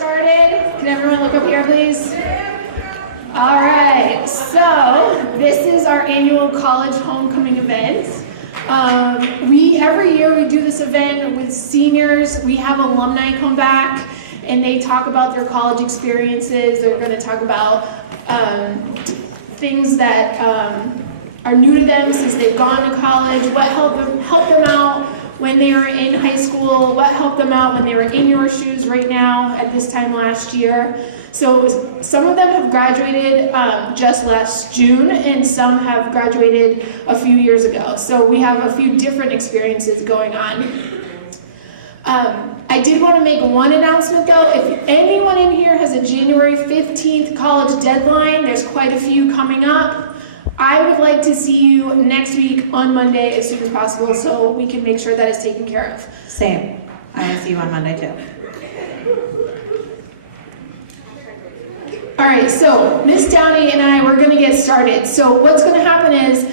started? Can everyone look up here, please? All right, so this is our annual college homecoming event. Every year we do this event with seniors. We have alumni come back and they talk about their college experiences. They're going to talk about things that are new to them since they've gone to college, what helped them out when they were in high school, what helped them out when they were in your shoes right now at this time last year. So some of them have graduated just last June, and some have graduated a few years ago. So we have a few different experiences going on. I did want to make one announcement though. If anyone in here has a January 15th college deadline, there's quite a few coming up. I would like to see you next week on Monday as soon as possible so we can make sure that is taken care of. Same. I see you on Monday too. All right, so Miss Downey and I, we're going to get started. So what's going to happen is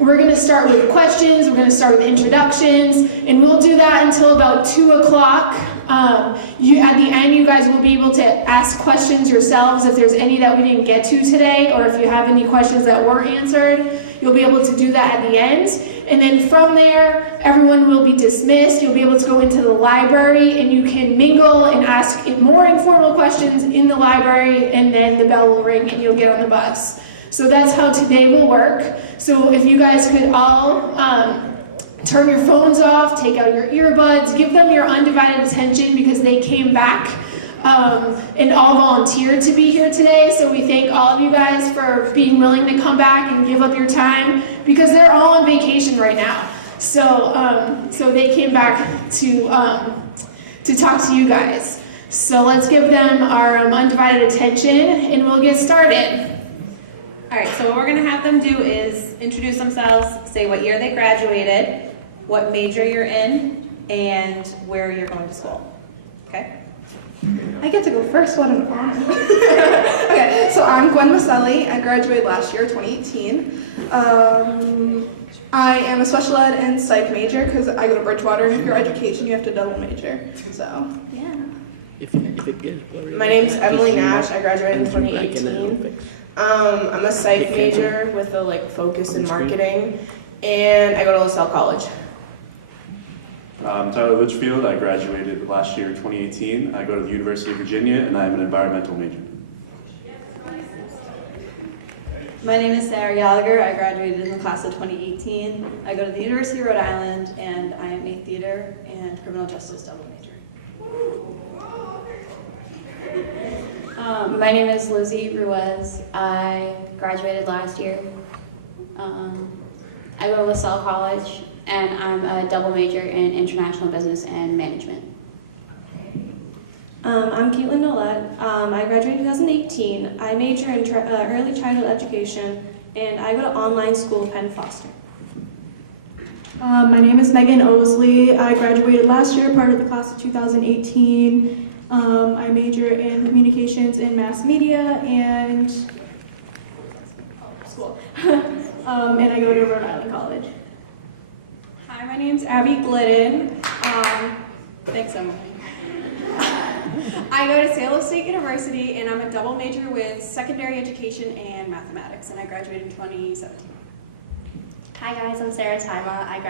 we're going to start with questions, we're going to start with introductions, and we'll do that until about 2 o'clock. At the end, you guys will be able to ask questions yourselves if there's any that we didn't get to today, or if you have any questions that weren't answered, you'll be able to do that at the end. And then from there, everyone will be dismissed. You'll be able to go into the library and you can mingle and ask more informal questions in the library, and then the bell will ring and you'll get on the bus. So that's how today will work. So if you guys could all turn your phones off, take out your earbuds, give them your undivided attention because they came back and all volunteered to be here today. So we thank all of you guys for being willing to come back and give up your time because they're all on vacation right now. So they came back to talk to you guys. So let's give them our undivided attention and we'll get started. All right, so what we're going to have them do is introduce themselves, say what year they graduated, what major you're in, and where you're going to school. Okay? I get to go first, what an honor. Okay, so I'm Gwen Maselli. I graduated last year, 2018. I am a special ed and psych major because I go to Bridgewater, and if you're education, you have to double major. So, yeah. My name's Emily Nash. I graduated in 2018. I'm a psych major with a focus in marketing, and I go to LaSalle College. I'm Tyler Litchfield. I graduated last year, 2018. I go to the University of Virginia, and I'm an environmental major. My name is Sarah Gallagher. I graduated in the class of 2018. I go to the University of Rhode Island, and I am a theater and criminal justice double major. My name is Lizzie Ruiz. I graduated last year. I go to LaSalle College, and I'm a double major in international business and management. I'm Caitlin Nolet. I graduated in 2018. I major in early childhood education, and I go to online school Penn Foster. My name is Megan Osley. I graduated last year, part of the class of 2018. I major in communications and mass media and school. And I go to Rhode Island College. Hi, my name's Abby Glidden. Thanks, Emily. I go to Salem State University, and I'm a double major with secondary education and mathematics, and I graduated in 2017. Hi guys, I'm Sarah Tima. I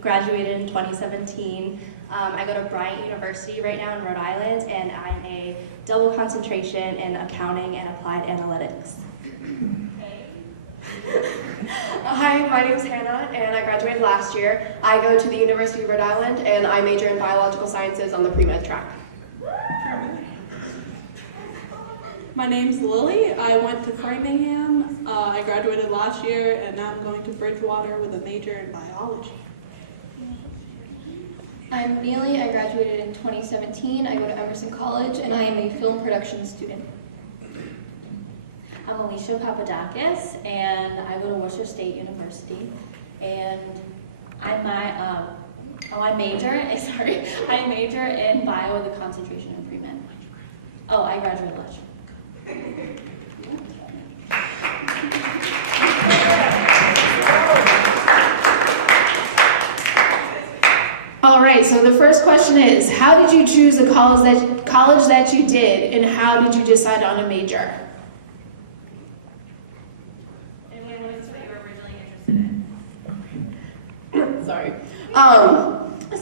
graduated in 2017. I go to Bryant University right now in Rhode Island, and I'm a double concentration in accounting and applied analytics. Hi, my name is Hannah, and I graduated last year. I go to the University of Rhode Island, and I major in biological sciences on the pre-med track. My name's Lily. I went to Framingham. I graduated last year, and now I'm going to Bridgewater with a major in biology. I'm Neely. I graduated in 2017. I go to Emerson College, and I am a film production student. I'm Alicia Papadakis, and I go to Worcester State University. And I major in bio with a concentration in pre-med. Oh, I graduated last year. All right, so the first question is, how did you choose a college college that you did, and how did you decide on a major? And what was what you were originally interested in? Sorry.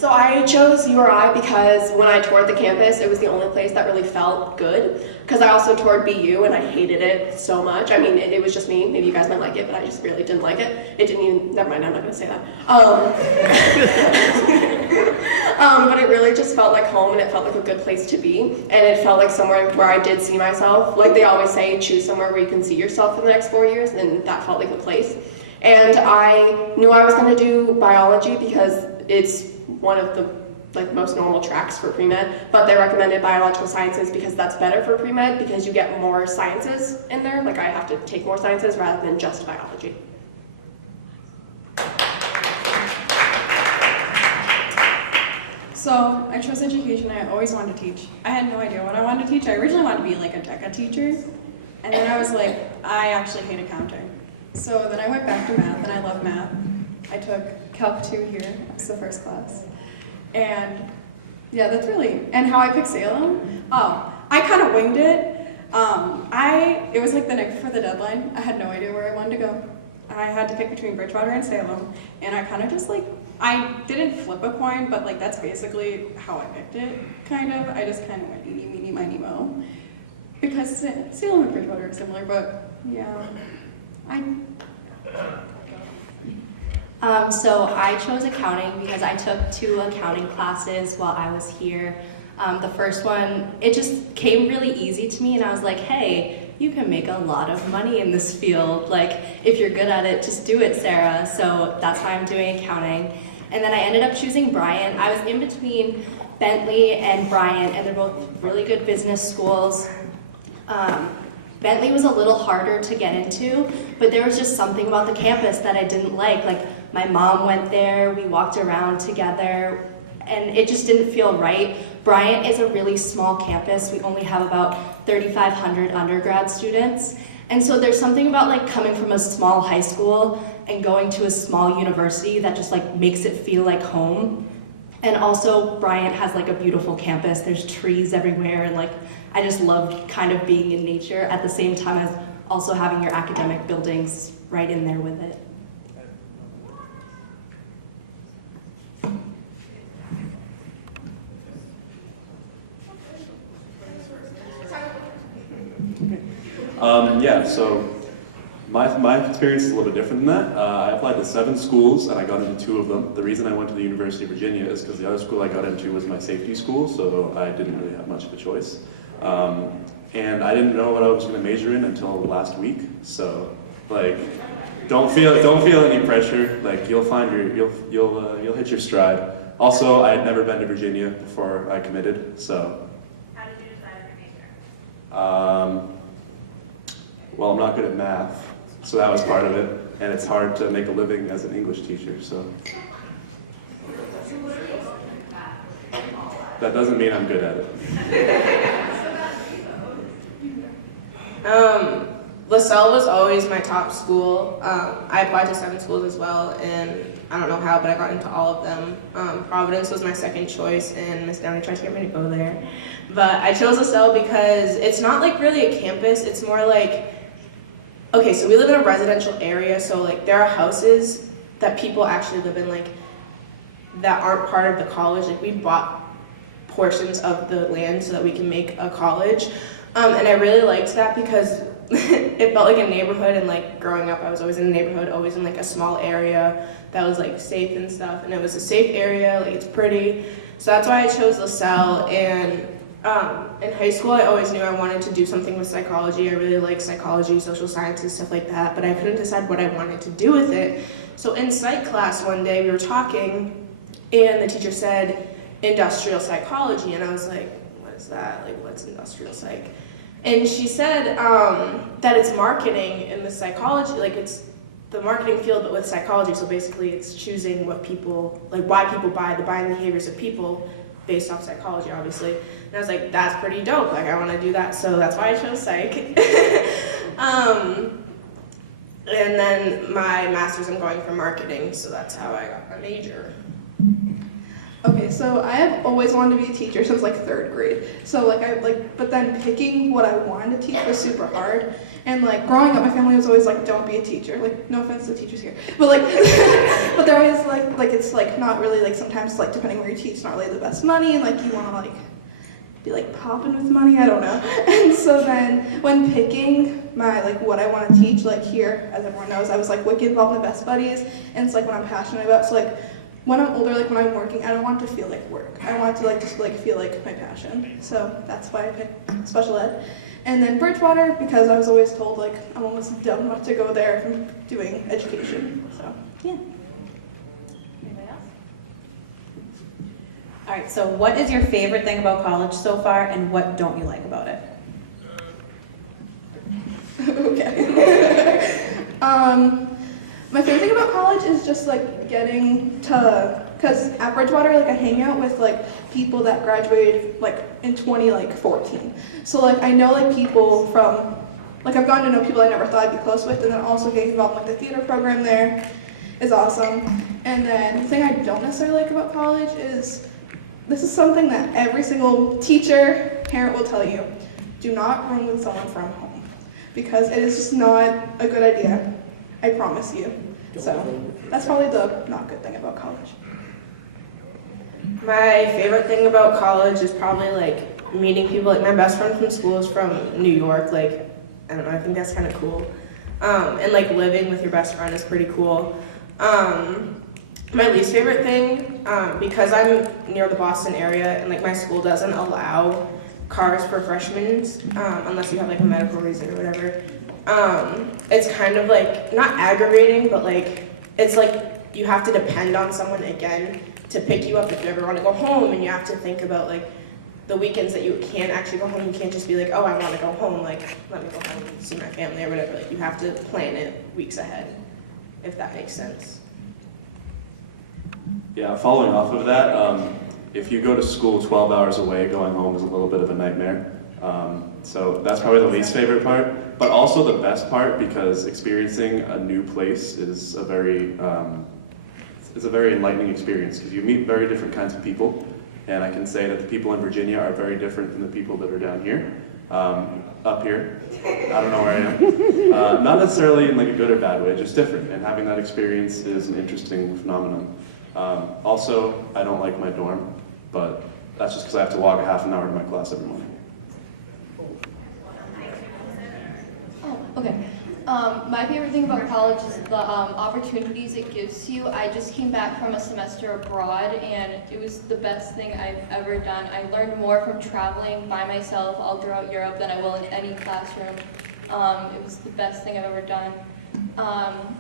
So I chose URI because when I toured the campus, it was the only place that really felt good. Because I also toured BU and I hated it so much. I mean, it was just me. Maybe you guys might like it, but I just really didn't like it. It didn't even, never mind, I'm not going to say that. But it really just felt like home and it felt like a good place to be. And it felt like somewhere where I did see myself. Like they always say, choose somewhere where you can see yourself for the next 4 years, and that felt like the place. And I knew I was going to do biology because it's one of the most normal tracks for pre-med, but they recommended biological sciences because that's better for pre-med because you get more sciences in there. Like I have to take more sciences rather than just biology. So I chose education. I always wanted to teach. I had no idea what I wanted to teach. I originally wanted to be like a DECA teacher, and then I was like, I actually hate accounting. So then I went back to math, and I love math. I took Calc 2 here, it's the first class. And yeah, that's really, and how I picked Salem? Oh, I kind of winged it. It was like the night before the deadline. I had no idea where I wanted to go. I had to pick between Bridgewater and Salem, and I kind of just I didn't flip a coin, but that's basically how I picked it, kind of. I just kind of went eeny, meeny, miny, mo. Because Salem and Bridgewater are similar, but yeah, So I chose accounting because I took 2 accounting classes while I was here. The first one, it just came really easy to me, and I was like, hey, you can make a lot of money in this field. If you're good at it, just do it, Sarah. So that's why I'm doing accounting. And then I ended up choosing Bryant. I was in between Bentley and Bryant, and they're both really good business schools. Bentley was a little harder to get into, but there was just something about the campus that I didn't like. My mom went there, we walked around together, and it just didn't feel right. Bryant is a really small campus. We only have about 3,500 undergrad students. And so there's something about coming from a small high school and going to a small university that just makes it feel like home. And also Bryant has a beautiful campus. There's trees everywhere, and I just loved kind of being in nature at the same time as also having your academic buildings right in there with it. So my experience is a little bit different than that. I applied to 7 schools and I got into 2 of them. The reason I went to the University of Virginia is because the other school I got into was my safety school, so I didn't really have much of a choice. And I didn't know what I was going to major in until last week. So don't feel any pressure. You'll find you'll hit your stride. Also, I had never been to Virginia before I committed, so. How did you decide on your major? Well, I'm not good at math, so that was part of it, and it's hard to make a living as an English teacher, so. That doesn't mean I'm good at it. LaSalle was always my top school. I applied to 7 schools as well, and I don't know how, but I got into all of them. Providence was my second choice, and Miss Downey tried to get me to go there. But I chose LaSalle because it's not really a campus, it's more okay, so we live in a residential area, so there are houses that people actually live in that aren't part of the college. We bought portions of the land so that we can make a college. And I really liked that because it felt like a neighborhood, and growing up I was always in a neighborhood, always in a small area that was safe and stuff, and it was a safe area, it's pretty. So that's why I chose LaSalle. And in high school I always knew I wanted to do something with psychology. I really like psychology, social sciences, stuff like that, but I couldn't decide what I wanted to do with it. So in psych class one day we were talking, and the teacher said industrial psychology, and I was like, what is that? What's industrial psych? And she said that it's marketing in the psychology, it's the marketing field but with psychology. So basically it's choosing what people, why people buy, the buying behaviors of people based off psychology, obviously. And I was like, that's pretty dope, I want to do that. So that's why I chose psych. And then my master's I'm going for marketing, so that's how I got my major. Okay, so I have always wanted to be a teacher since like 3rd grade. So but then picking what I wanted to teach was super hard. And like growing up, my family was always like, don't be a teacher. Like, no offense to teachers here, but like, but they're always like it's like not really like sometimes like depending where you teach, it's not really the best money, and like you want to like be like popping with money, I don't know. And so then when picking my like what I want to teach, like here, as everyone knows, I was like wicked involved in the Best Buddies, and it's like what I'm passionate about. So like when I'm older, like when I'm working, I don't want it to feel like work. I want it to like just like feel like my passion. So that's why I picked special ed. And then Bridgewater, because I was always told like I'm almost dumb not to go there from doing education. So yeah. Anybody else? All right, so what is your favorite thing about college so far, and what don't you like about it? Okay. My favorite thing about college is just like getting to, because at Bridgewater, like I hang out with like people that graduated like in 2014. So like I know like people from, like I've gotten to know people I never thought I'd be close with, and then also getting involved in like the theater program there is awesome. And then the thing I don't necessarily like about college is, this is something that every single teacher, parent will tell you, do not room with someone from home, because it is just not a good idea. I promise you. So that's probably the not good thing about college. My favorite thing about college is probably like meeting people. Like my best friend from school is from New York. Like, I don't know, I think that's kind of cool. And like living with your best friend is pretty cool. My least favorite thing, because I'm near the Boston area and like my school doesn't allow cars for freshmen unless you have like a medical reason or whatever. It's kind of like, not aggravating, but like, it's like you have to depend on someone again to pick you up if you ever want to go home, and you have to think about like the weekends that you can't actually go home. You can't just be like, oh, I want to go home, like let me go home and see my family or whatever. Like you have to plan it weeks ahead, if that makes sense. Yeah, following off of that, if you go to school 12 hours away, going home is a little bit of a nightmare. So that's probably the least favorite part, but also the best part, because experiencing a new place is a very enlightening experience, because you meet very different kinds of people, and I can say that the people in Virginia are very different than the people that are down here, up here. I don't know where I am. Not necessarily in like a good or bad way, just different, and having that experience is an interesting phenomenon. Also, I don't like my dorm, but that's just because I have to walk a half an hour to my class every morning. Oh, okay. My favorite thing about college is the opportunities it gives you. I just came back from a semester abroad, and it was the best thing I've ever done. I learned more from traveling by myself all throughout Europe than I will in any classroom. It was the best thing I've ever done.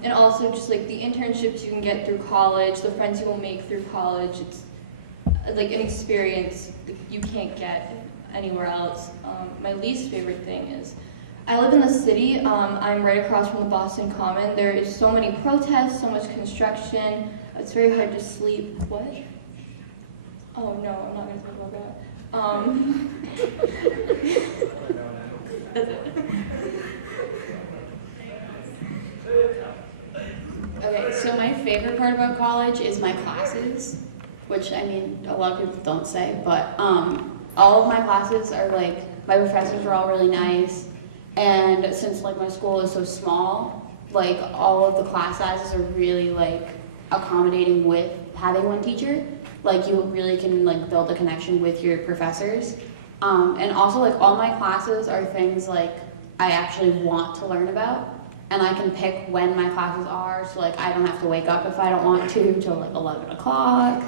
And also just like the internships you can get through college, the friends you will make through college, it's like an experience you can't get anywhere else. My least favorite thing is, I live in the city. I'm right across from the Boston Common. There is so many protests, so much construction. It's very hard to sleep. What? Oh no, I'm not gonna talk about that. That's it. Okay, so my favorite part about college is my classes, which I mean, a lot of people don't say, but all of my classes are like, my professors are all really nice, and since like my school is so small, like all of the class sizes are really like accommodating with having one teacher. Like you really can like build a connection with your professors. And also like all my classes are things like I actually want to learn about. And I can pick when my classes are, so like I don't have to wake up if I don't want to till like 11 o'clock.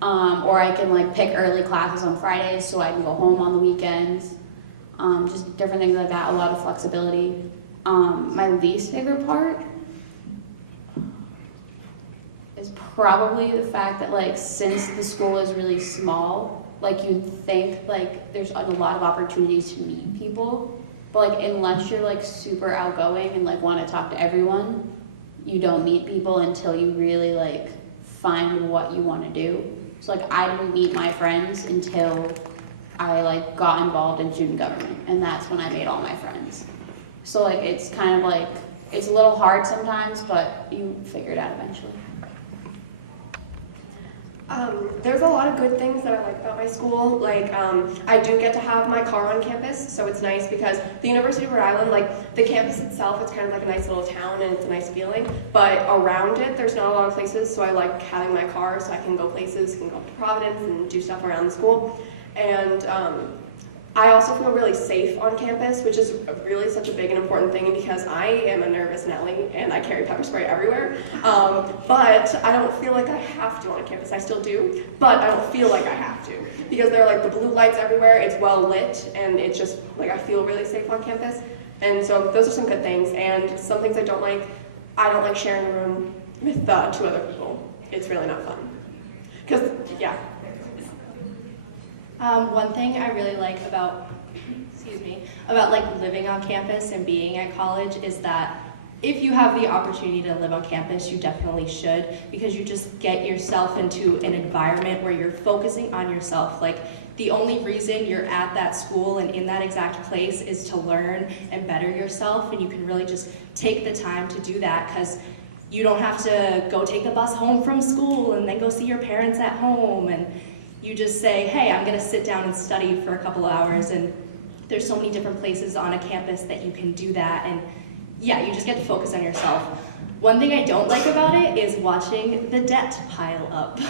Or I can like pick early classes on Fridays so I can go home on the weekends. Just different things like that, a lot of flexibility. My least favorite part is probably the fact that like since the school is really small, like you'd think like there's a lot of opportunities to meet people. But like unless you're like super outgoing and like want to talk to everyone, you don't meet people until you really like find what you want to do. So like I didn't meet my friends until I like got involved in student government, and that's when I made all my friends. So like it's kind of like, it's a little hard sometimes, but you figure it out eventually. There's a lot of good things that I like about my school. Like, I do get to have my car on campus, so it's nice because the University of Rhode Island, like, the campus itself, it's kind of like a nice little town and it's a nice feeling, but around it, there's not a lot of places, so I like having my car so I can go places, can go up to Providence and do stuff around the school. And I also feel really safe on campus, which is really such a big and important thing because I am a nervous Nelly and I carry pepper spray everywhere. But I don't feel like I have to on campus. I still do, but I don't feel like I have to because there are like the blue lights everywhere. It's well lit and it's just like I feel really safe on campus. And so those are some good things. And some things I don't like sharing a room with 2 other people. It's really not fun. Because, yeah. One thing I really like about, about like living on campus and being at college is that if you have the opportunity to live on campus, you definitely should, because you just get yourself into an environment where you're focusing on yourself. Like, the only reason you're at that school and in that exact place is to learn and better yourself, and you can really just take the time to do that because you don't have to go take the bus home from school and then go see your parents at home, and you just say, hey, I'm gonna sit down and study for a couple of hours, and there's so many different places on a campus that you can do that, and yeah, you just get to focus on yourself. One thing I don't like about it is watching the debt pile up.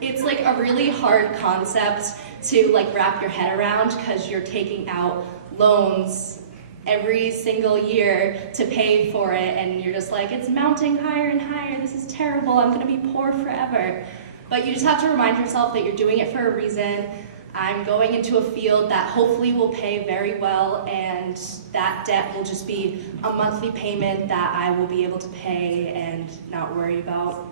It's like a really hard concept to like wrap your head around because you're taking out loans every single year to pay for it, and you're just like, it's mounting higher and higher, this is terrible, I'm gonna be poor forever. But you just have to remind yourself that you're doing it for a reason. I'm going into a field that hopefully will pay very well, and that debt will just be a monthly payment that I will be able to pay and not worry about.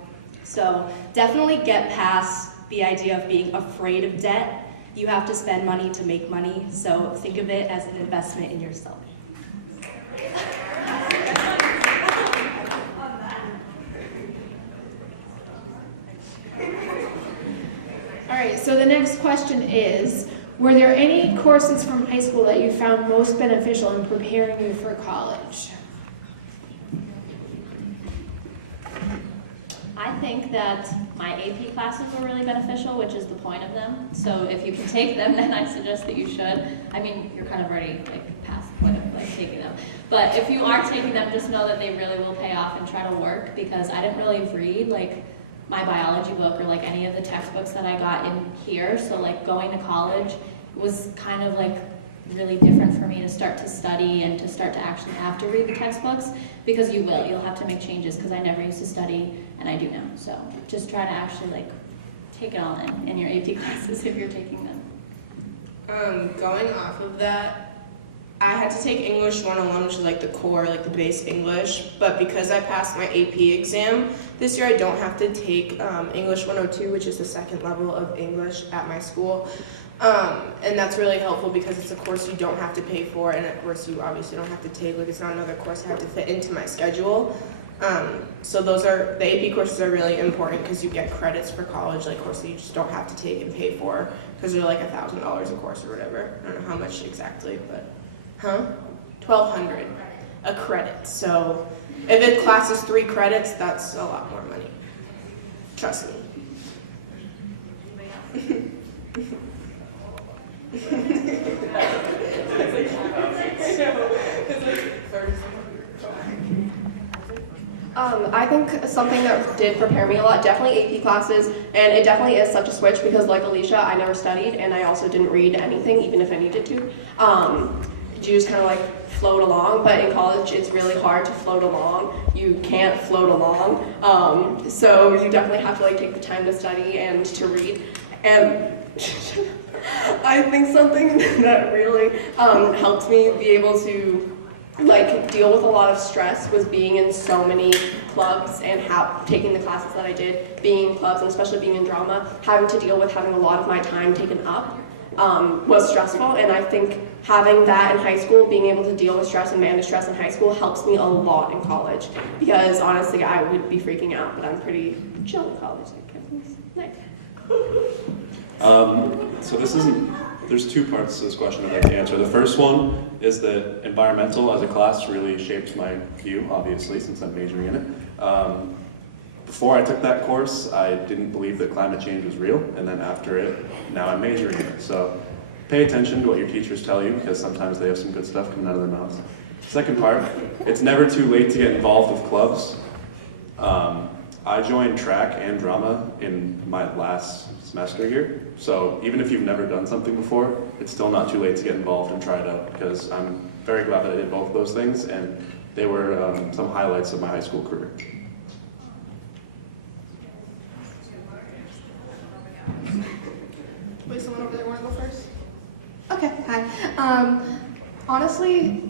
So definitely get past the idea of being afraid of debt. You have to spend money to make money, so think of it as an investment in yourself. All right, so the next question is, were there any courses from high school that you found most beneficial in preparing you for college? I think that my AP classes were really beneficial, which is the point of them. So if you can take them, then I suggest that you should. I mean, you're kind of already like past the point of like taking them. But if you are taking them, just know that they really will pay off and try to work, because I didn't really read like my biology book or like any of the textbooks that I got in here. So like going to college was kind of like really different for me to start to study and to start to actually have to read the textbooks, because you'll have to make changes, because I never used to study and I do now. So just try to actually like take it all in your AP classes if you're taking them. Going off of that, I had to take English 101, which is like the core, like the base English, but because I passed my AP exam this year, I don't have to take English 102, which is the second level of English at my school. And that's really helpful because it's a course you don't have to pay for, and a course you obviously don't have to take. Like, it's not another course I have to fit into my schedule. So the AP courses are really important because you get credits for college, like courses you just don't have to take and pay for, because they're like $1,000 a course or whatever. I don't know how much exactly, but $1,200 a credit. So if a class is 3 credits, that's a lot more money. Trust me. I think something that did prepare me a lot, definitely AP classes, and it definitely is such a switch because like Alicia, I never studied and I also didn't read anything, even if I needed to. You just kind of like float along, but in college it's really hard to float along. You can't float along, so you definitely have to like take the time to study and to read. And I think something that really helped me be able to like deal with a lot of stress was being in so many clubs and taking the classes that I did, being in clubs and especially being in drama, having to deal with having a lot of my time taken up was stressful. And I think having that in high school, being able to deal with stress and manage stress in high school helps me a lot in college, because honestly I would be freaking out, but I'm pretty chill in college. Nice. So there's 2 parts to this question I'd like to answer. The first one is that environmental as a class really shaped my view, obviously, since I'm majoring in it. before I took that course, I didn't believe that climate change was real, and then after it, now I'm majoring in it. So pay attention to what your teachers tell you, because sometimes they have some good stuff coming out of their mouths. Second part, it's never too late to get involved with clubs. I joined track and drama in my last semester here, so even if you've never done something before, it's still not too late to get involved and try it out, because I'm very glad that I did both of those things, and they were some highlights of my high school career. Wait, someone over there want to go first? Okay, hi. Honestly,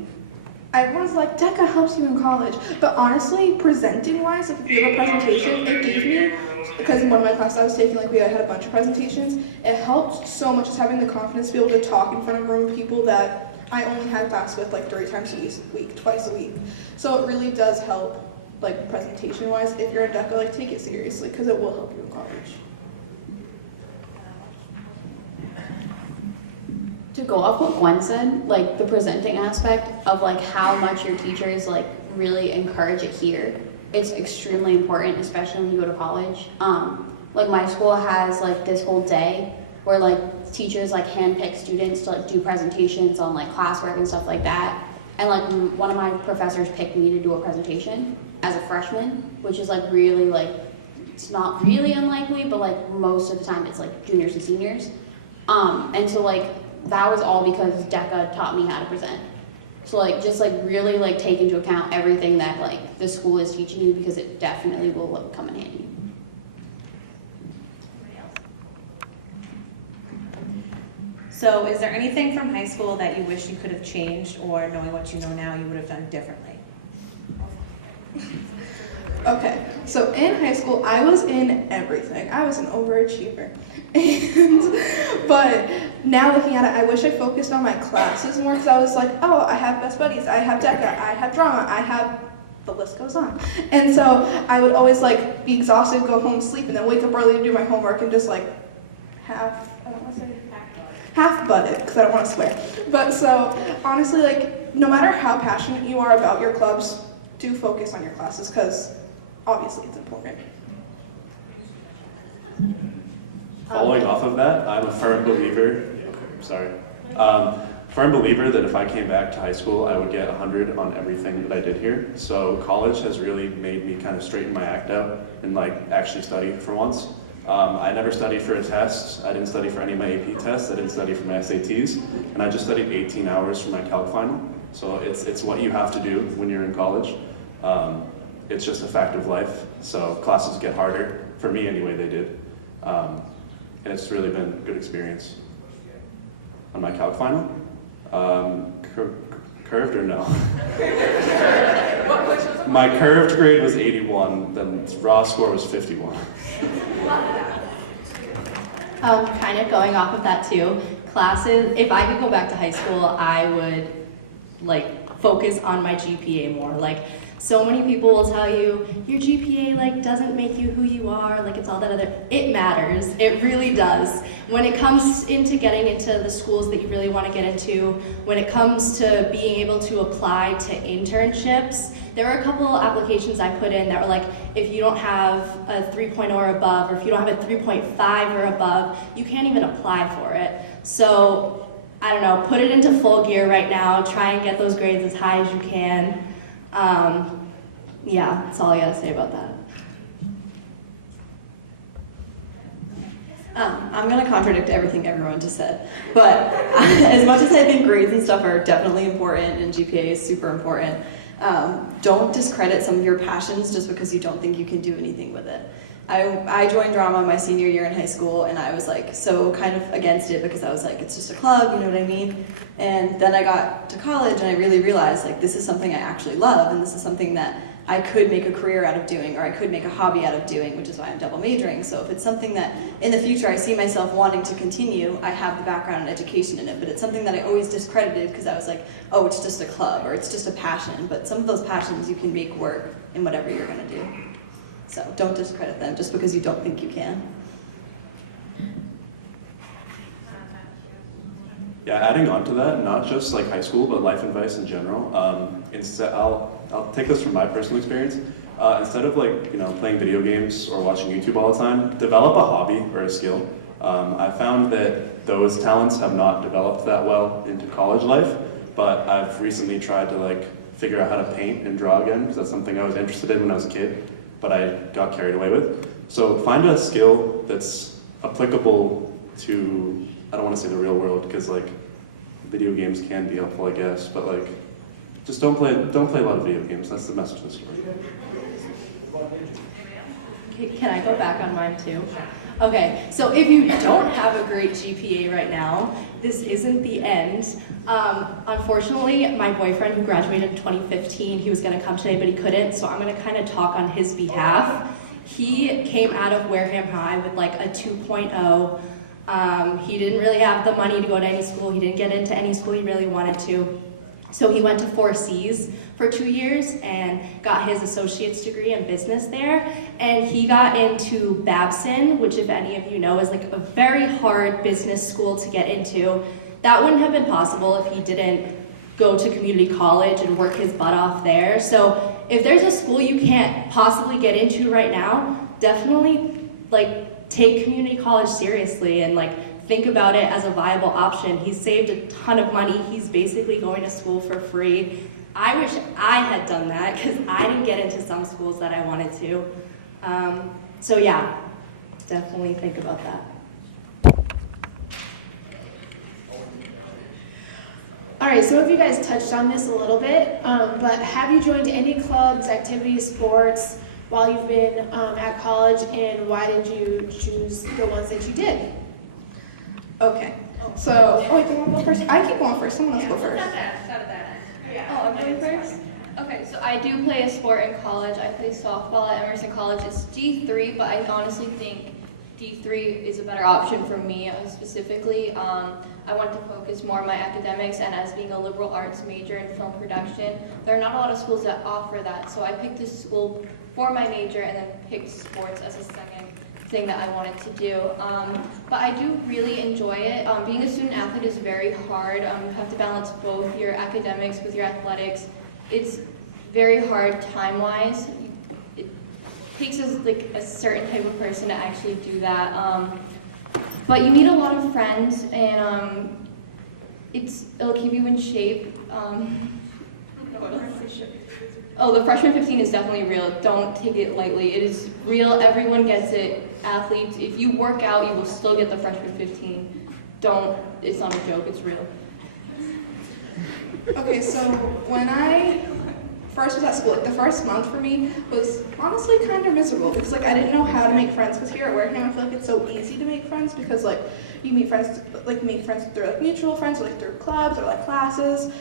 everyone's like, DECA helps you in college. But honestly, presenting-wise, like if you have a presentation, it gave me, because in one of my classes I was taking, like we had a bunch of presentations, it helped so much just having the confidence to be able to talk in front of a room of people that I only had class with like 3 times a week, twice a week. So it really does help, like presentation-wise. If you're in DECA, like take it seriously, because it will help you in college. To go off what Gwen said, like the presenting aspect of like how much your teachers like really encourage it here, it's extremely important, especially when you go to college. Like my school has like this whole day where like teachers like handpick students to like do presentations on like classwork and stuff like that. And like one of my professors picked me to do a presentation as a freshman, which is like really like, it's not really unlikely, but like most of the time it's like juniors and seniors. And so like that was all because DECA taught me how to present. So like just like really like take into account everything that like the school is teaching you, because it definitely will like come in handy. So is there anything from high school that you wish you could have changed, or knowing what you know now you would have done differently? Okay, so in high school, I was in everything. I was an overachiever. But now looking at it, I wish I focused on my classes more, because I was like, oh, I have best buddies, I have DECA, I have drama, I have, the list goes on. And so I would always like be exhausted, go home, sleep, and then wake up early to do my homework and just like half-butt it, because I don't want to swear. But so honestly, like no matter how passionate you are about your clubs, do focus on your classes, because obviously it's important. Following off of that, I'm a firm believer, firm believer that if I came back to high school, I would get 100 on everything that I did here. So college has really made me kind of straighten my act out and like actually study for once. I never studied for a test. I didn't study for any of my AP tests. I didn't study for my SATs. And I just studied 18 hours for my calc final. So it's what you have to do when you're in college. It's just a fact of life. So classes get harder. For me anyway, they did. And it's really been a good experience. On my calc final, curved or no? My curved grade was 81, then raw score was 51. Kind of going off of that too, classes, if I could go back to high school, I would like focus on my GPA more. Like so many people will tell you your GPA like doesn't make you who you are, like it's all that other, it matters, it really does. When it comes into getting into the schools that you really want to get into, when it comes to being able to apply to internships, there were a couple applications I put in that were like, if you don't have a 3.0 or above, or if you don't have a 3.5 or above, you can't even apply for it. So, I don't know, put it into full gear right now, try and get those grades as high as you can. Yeah, that's all I gotta say about that. I'm going to contradict everything everyone just said, but as much as I think grades and stuff are definitely important and GPA is super important, don't discredit some of your passions just because you don't think you can do anything with it. I joined drama my senior year in high school, and I was like so kind of against it because I was like, it's just a club, you know what I mean? And then I got to college and I really realized like this is something I actually love, and this is something that I could make a career out of doing, or I could make a hobby out of doing, which is why I'm double majoring. So if it's something that in the future I see myself wanting to continue, I have the background and education in it, but it's something that I always discredited because I was like, oh, it's just a club, or it's just a passion. But some of those passions you can make work in whatever you're gonna do. So don't discredit them just because you don't think you can. Yeah, adding on to that, not just like high school, but life advice in general. Instead, I'll take this from my personal experience. Instead of playing video games or watching YouTube all the time, develop a hobby or a skill. I found that those talents have not developed that well into college life, but I've recently tried to figure out how to paint and draw again, because that's something I was interested in when I was a kid, but I got carried away with. So find a skill that's applicable to, I don't want to say the real world, because video games can be helpful, I guess, but just don't play a lot of video games. That's the message of the story. Can I go back on mine too? Okay, so if you don't have a great GPA right now, this isn't the end. Unfortunately, my boyfriend who graduated in 2015, he was gonna come today, but he couldn't, so I'm gonna kind of talk on his behalf. He came out of Wareham High with a 2.0. He didn't really have the money to go to any school. He didn't get into any school he really wanted to. So he went to 4Cs for 2 years and got his associate's degree in business there. And he got into Babson, which if any of you know is a very hard business school to get into. That wouldn't have been possible if he didn't go to community college and work his butt off there. So if there's a school you can't possibly get into right now, definitely take community college seriously and think about it as a viable option. He's saved a ton of money. He's basically going to school for free. I wish I had done that because I didn't get into some schools that I wanted to. So yeah, definitely think about that. All right, some of you guys touched on this a little bit, but have you joined any clubs, activities, sports while you've been at college, and why did you choose the ones that you did? Okay, so, wait, do you want to go first? I keep going first, someone else go first. Oh, I'm going first? Okay, so I do play a sport in college. I play softball at Emerson College. It's D3, but I honestly think D3 is a better option for me specifically. I want to focus more on my academics, and as being a liberal arts major in film production, there are not a lot of schools that offer that. So I picked this school for my major and then picked sports as a second thing that I wanted to do. But I do really enjoy it. Being a student athlete is very hard. You have to balance both your academics with your athletics. It's very hard time-wise. It takes a certain type of person to actually do that. But you need a lot of friends, and it'll keep you in shape. Oh, the freshman 15 is definitely real. Don't take it lightly. It is real. Everyone gets it. Athletes, if you work out, you will still get the freshman 15. It's not a joke, it's real. Okay, so when I first was at school, the first month for me was honestly kind of miserable because I didn't know how to make friends. Because here at Wareham, I feel it's so easy to make friends because you meet friends through mutual friends or through clubs or classes.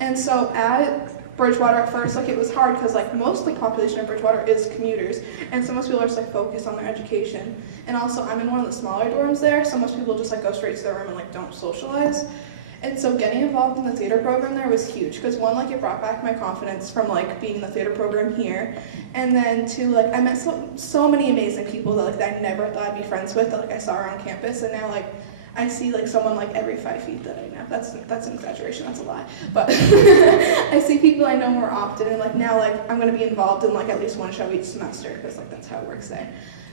And so at Bridgewater at first, it was hard because most population of Bridgewater is commuters, and so most people are just focused on their education. And also, I'm in one of the smaller dorms there, so most people just go straight to their room and don't socialize. And so getting involved in the theater program there was huge because one, it brought back my confidence from being in the theater program here, and then two, I met so many amazing people that that I never thought I'd be friends with that I saw around campus, and now I see someone every 5 feet that I know. That's an exaggeration. That's a lie. But I see people I know more often, and now I'm going to be involved in at least one show each semester because that's how it works there.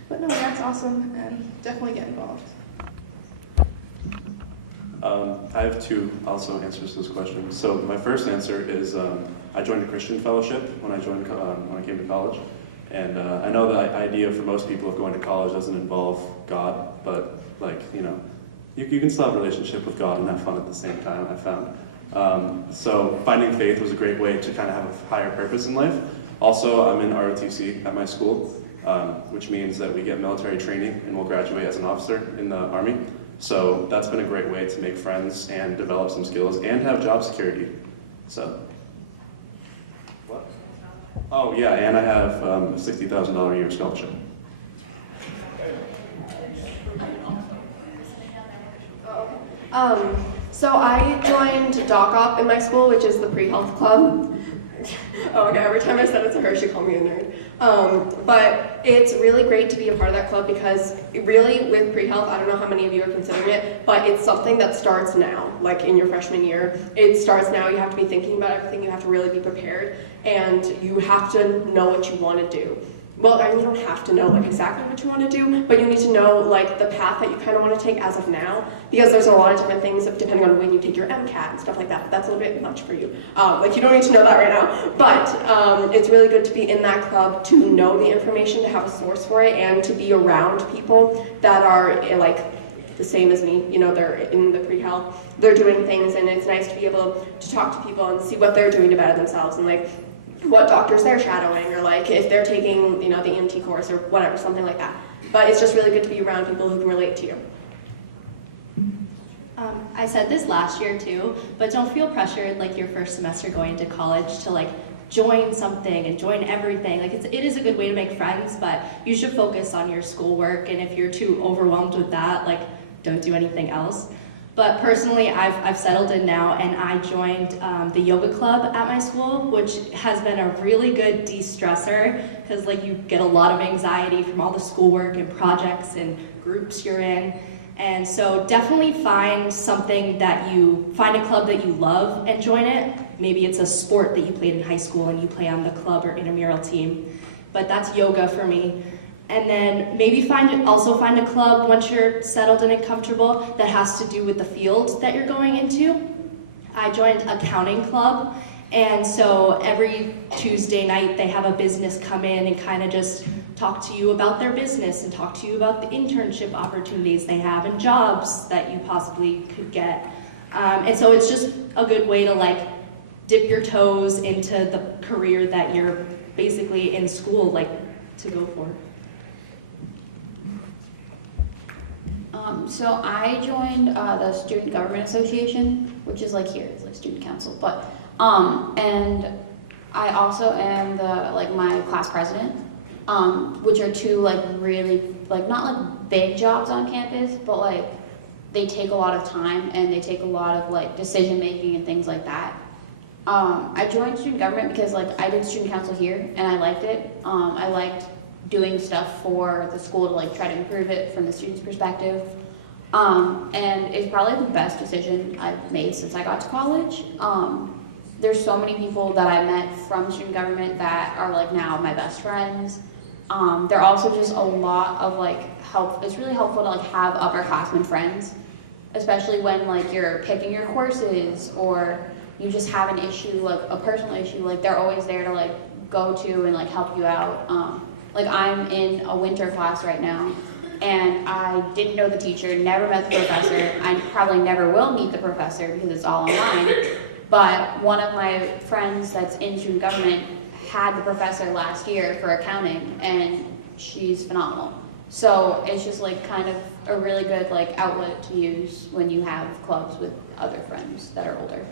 But no, that's awesome, and definitely get involved. I have two also answers to this question. So my first answer is I joined a Christian fellowship when I came to college, and I know the idea for most people of going to college doesn't involve God, but you can still have a relationship with God and have fun at the same time, I found. So finding faith was a great way to kind of have a higher purpose in life. Also, I'm in ROTC at my school, which means that we get military training and we'll graduate as an officer in the Army. So that's been a great way to make friends and develop some skills and have job security. So, what? Oh yeah, and I have a $60,000 a year scholarship. So I joined Doc Op in my school, which is the pre-health club. Oh, okay, every time I said it to her, she called me a nerd. But it's really great to be a part of that club because really with pre-health, I don't know how many of you are considering it, but it's something that starts now, like in your freshman year. It starts now, you have to be thinking about everything, you have to really be prepared, and you have to know what you want to do. Well, I mean, you don't have to know like exactly what you want to do, but you need to know like the path that you kind of want to take as of now, because there's a lot of different things depending on when you take your MCAT and stuff like that. But that's a little bit much for you. Like you don't need to know that right now, but it's really good to be in that club, to know the information, to have a source for it, and to be around people that are like the same as me. You know, they're in the pre-health, they're doing things, and it's nice to be able to talk to people and see what they're doing to better themselves, and like what doctors they're shadowing, or like if they're taking, you know, the EMT course or whatever, something like that. But it's just really good to be around people who can relate to you. I said this last year too, but don't feel pressured like your first semester going to college to like join something and join everything. Like it is a good way to make friends, but you should focus on your schoolwork, and if you're too overwhelmed with that, like don't do anything else. But personally, I've settled in now, and I joined the yoga club at my school, which has been a really good de-stressor, because like you get a lot of anxiety from all the schoolwork and projects and groups you're in. And so definitely find a club that you love and join it. Maybe it's a sport that you played in high school and you play on the club or intramural team, but that's yoga for me. And then maybe also find a club once you're settled in and comfortable that has to do with the field that you're going into. I joined accounting club, and so every Tuesday night they have a business come in and kind of just talk to you about their business and talk to you about the internship opportunities they have and jobs that you possibly could get. And so it's just a good way to like dip your toes into the career that you're basically in school like to go for. So I joined the Student Government Association, which is like here, it's like student council, but and I also am my class president, which are two like really like not like big jobs on campus, but like they take a lot of time and they take a lot of like decision making and things like that. I joined student government because like I did student council here and I liked it. I liked doing stuff for the school to like try to improve it from the students' perspective. And it's probably the best decision I've made since I got to college. There's so many people that I met from student government that are like now my best friends. They're also just a lot of like help. It's really helpful to like have upperclassmen friends, especially when like you're picking your courses or you just have an issue, like a personal issue, like they're always there to like go to and like help you out. Like I'm in a winter class right now, and I didn't know the teacher, never met the professor. I probably never will meet the professor because it's all online. But one of my friends that's in student government had the professor last year for accounting, and she's phenomenal. So it's just like kind of a really good like outlet to use when you have clubs with other friends that are older.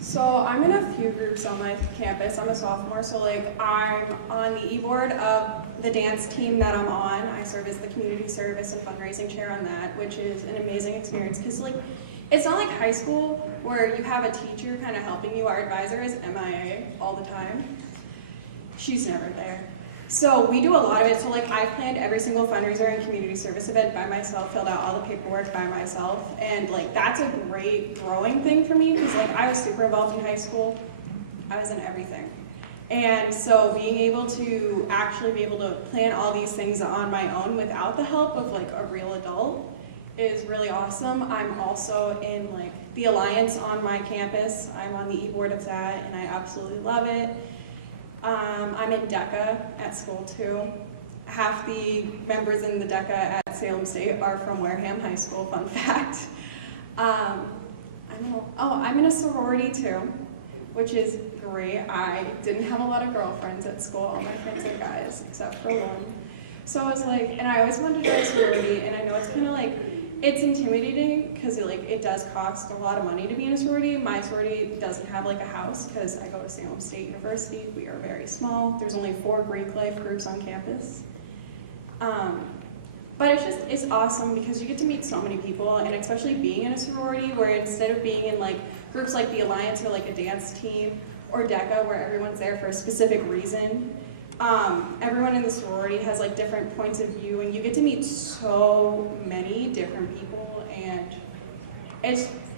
So I'm in a few groups on my campus. I'm a sophomore, so like I'm on the e-board of the dance team that I'm on. I serve as the community service and fundraising chair on that, which is an amazing experience because like it's not like high school where you have a teacher kind of helping you. Our advisor is MIA all the time. She's never there. So we do a lot of it. So like I planned every single fundraiser and community service event by myself, filled out all the paperwork by myself. And like that's a great growing thing for me because like I was super involved in high school. I was in everything. And so being able to actually be able to plan all these things on my own without the help of like a real adult is really awesome. I'm also in like the Alliance on my campus. I'm on the e-board of that and I absolutely love it. I'm in DECA at school too. Half the members in the DECA at Salem State are from Wareham High School, fun fact. I'm in a sorority too, which is great. I didn't have a lot of girlfriends at school. All my friends are guys, except for one. So I was like, and I always wanted to join a sorority, and I know it's kind of like, it's intimidating because it does cost a lot of money to be in a sorority. My sorority doesn't have like a house because I go to Salem State University. We are very small. There's only 4 Greek life groups on campus. But it's awesome because you get to meet so many people, and especially being in a sorority where instead of being in like groups like the Alliance or like a dance team or DECA where everyone's there for a specific reason, everyone in the sorority has like different points of view, and you get to meet so many different people, and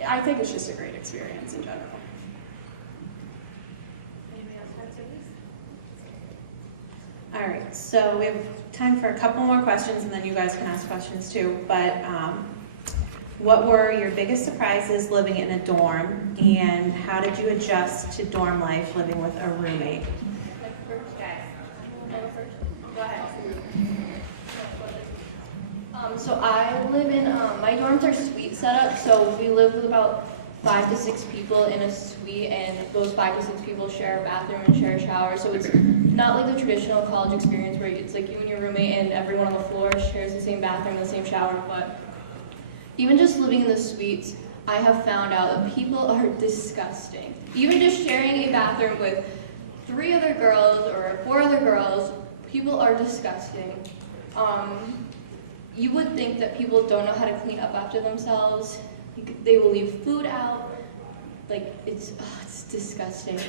I think it's just a great experience in general. All right, so we have time for a couple more questions, and then you guys can ask questions too. But what were your biggest surprises living in a dorm, and how did you adjust to dorm life living with a roommate? Go ahead. So I live in, my dorms are suite setup, so we live with about 5 to 6 people in a suite, and those 5 to 6 people share a bathroom and share a shower, so it's not like the traditional college experience where it's like you and your roommate and everyone on the floor shares the same bathroom and the same shower, but even just living in the suites, I have found out that people are disgusting. Even just sharing a bathroom with 3 other girls or 4 other girls, people are disgusting. You would think that people don't know how to clean up after themselves. They will leave food out. Like, it's disgusting.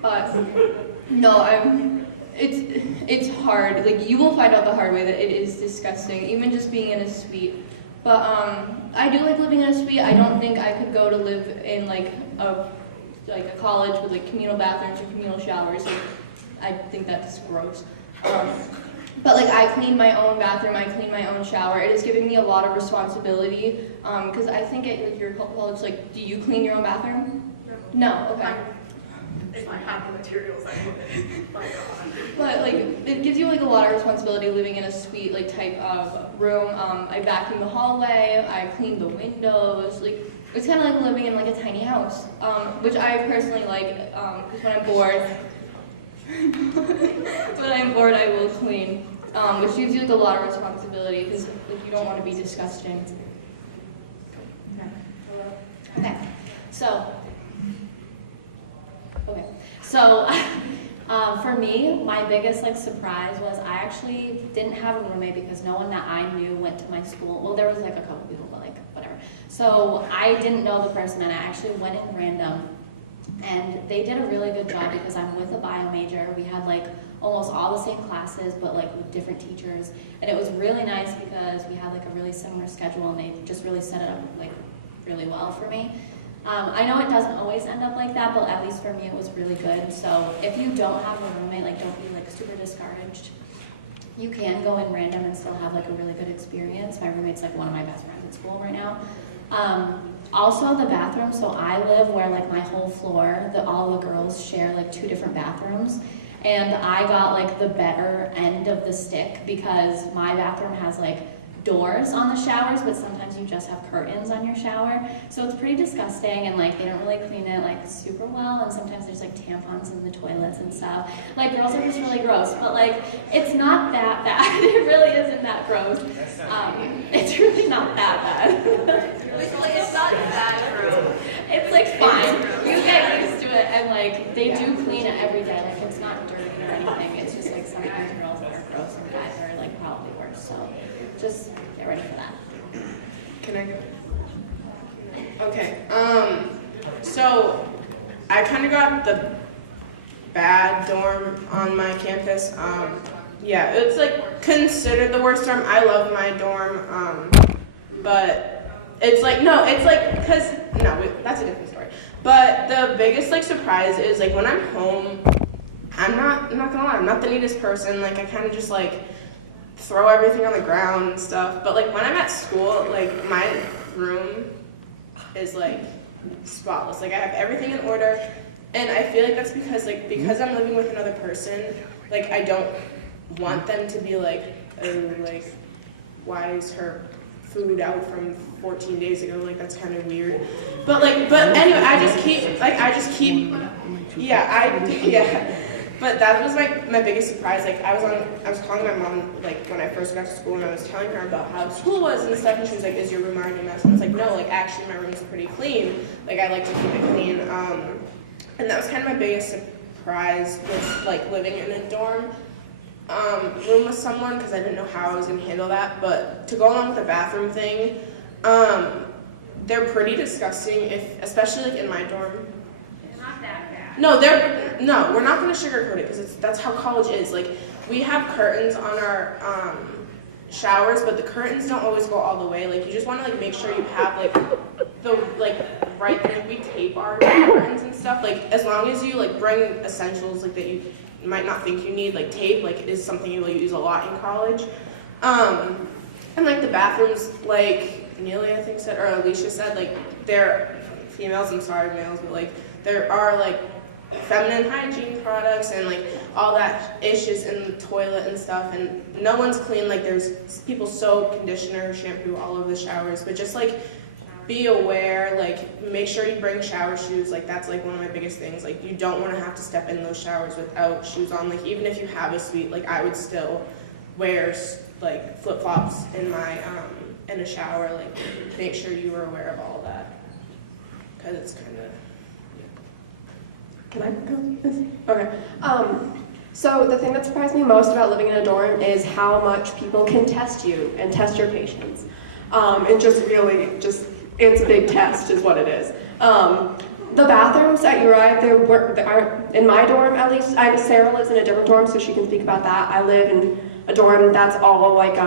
But no, it's hard. Like, you will find out the hard way that it is disgusting, even just being in a suite. But I do like living in a suite. I don't think I could go to live in like a college with like communal bathrooms or communal showers. Like, I think that's gross. But like I clean my own bathroom, I clean my own shower. It is giving me a lot of responsibility because I think at like your college, like, do you clean your own bathroom? No. Okay. If I have the materials, I would. But like it gives you like a lot of responsibility living in a suite like type of room. I vacuum the hallway, I clean the windows. Like it's kind of like living in like a tiny house, which I personally like because when I'm bored. When I'm bored, I will clean, which gives you like a lot of responsibility because like you don't want to be disgusting. Okay. So for me, my biggest like surprise was I actually didn't have a roommate because no one that I knew went to my school. Well, there was like a couple people, but like whatever. So I didn't know the person, and I actually went in random. And they did a really good job because I'm with a bio major. We had like almost all the same classes, but like with different teachers. And it was really nice because we had like a really similar schedule, and they just really set it up like really well for me. I know it doesn't always end up like that, but at least for me it was really good. So if you don't have a roommate, like don't be like super discouraged. You can go in random and still have like a really good experience. My roommate's like one of my best friends at school right now. Also the bathroom, so I live where like my whole floor, all the girls share like 2 different bathrooms, and I got like the better end of the stick because my bathroom has like doors on the showers, but sometimes you just have curtains on your shower, so it's pretty disgusting, and like they don't really clean it like super well, and sometimes there's like tampons in the toilets and stuff. Like girls are just really gross, but like it's not that bad. It really isn't that gross. It's really not that bad. It's not that gross. It's like fine. You get used to it, and like they do clean it every day. Like it's not dirty or anything. It's just like sometimes girls that are gross and guys are like probably worse. So just get ready for that. Can I go? Okay. So I kind of got the bad dorm on my campus. Yeah, it's like considered the worst dorm. I love my dorm, but it's like that's a different story. But the biggest like surprise is like when I'm home, I'm not gonna lie, I'm not the neatest person. Like I kind of just like throw everything on the ground and stuff. But like when I'm at school, like my room is like spotless. Like I have everything in order, and I feel like that's because I'm living with another person. Like I don't want them to be like, oh, like why is her food out from 14 days ago? Like that's kind of weird. But anyway, I just keep yeah. But that was my biggest surprise. Like I was calling my mom like when I first got to school, and I was telling her about how school was and stuff, and she was like, "Is your room already a mess?" And I was like, "No, like actually my room's pretty clean. Like I like to keep it clean." And that was kind of my biggest surprise with like living in a dorm. room with someone because I didn't know how I was going to handle that. But to go along with the bathroom thing, they're pretty disgusting, especially like in my dorm. Not that bad. No, we're not going to sugarcoat it because that's how college is. Like, we have curtains on our showers, but the curtains don't always go all the way. Like, you just want to like make sure you have like the right thing. We tape our curtains and stuff. Like, as long as you like bring essentials like that you might not think you need, like tape, like is something you will use a lot in college. And like the bathrooms, like Neely I think said, or Alicia said, like they're females. I'm sorry, males, but like there are like feminine hygiene products and like all that ish is in the toilet and stuff, and no one's clean. Like there's people soap, conditioner, shampoo all over the showers, but just like be aware, like make sure you bring shower shoes. Like that's like one of my biggest things. Like you don't want to have to step in those showers without shoes on. Like even if you have a suite, like I would still wear like flip-flops in my in a shower. Like make sure you are aware of all of that, because it's kind of. Can I go this? Okay. So the thing that surprised me most about living in a dorm is how much people can test you and test your patience. And just really, it's a big test is what it is. The bathrooms at URI, in my dorm at least, Sarah lives in a different dorm, so she can speak about that. I live in a dorm that's all like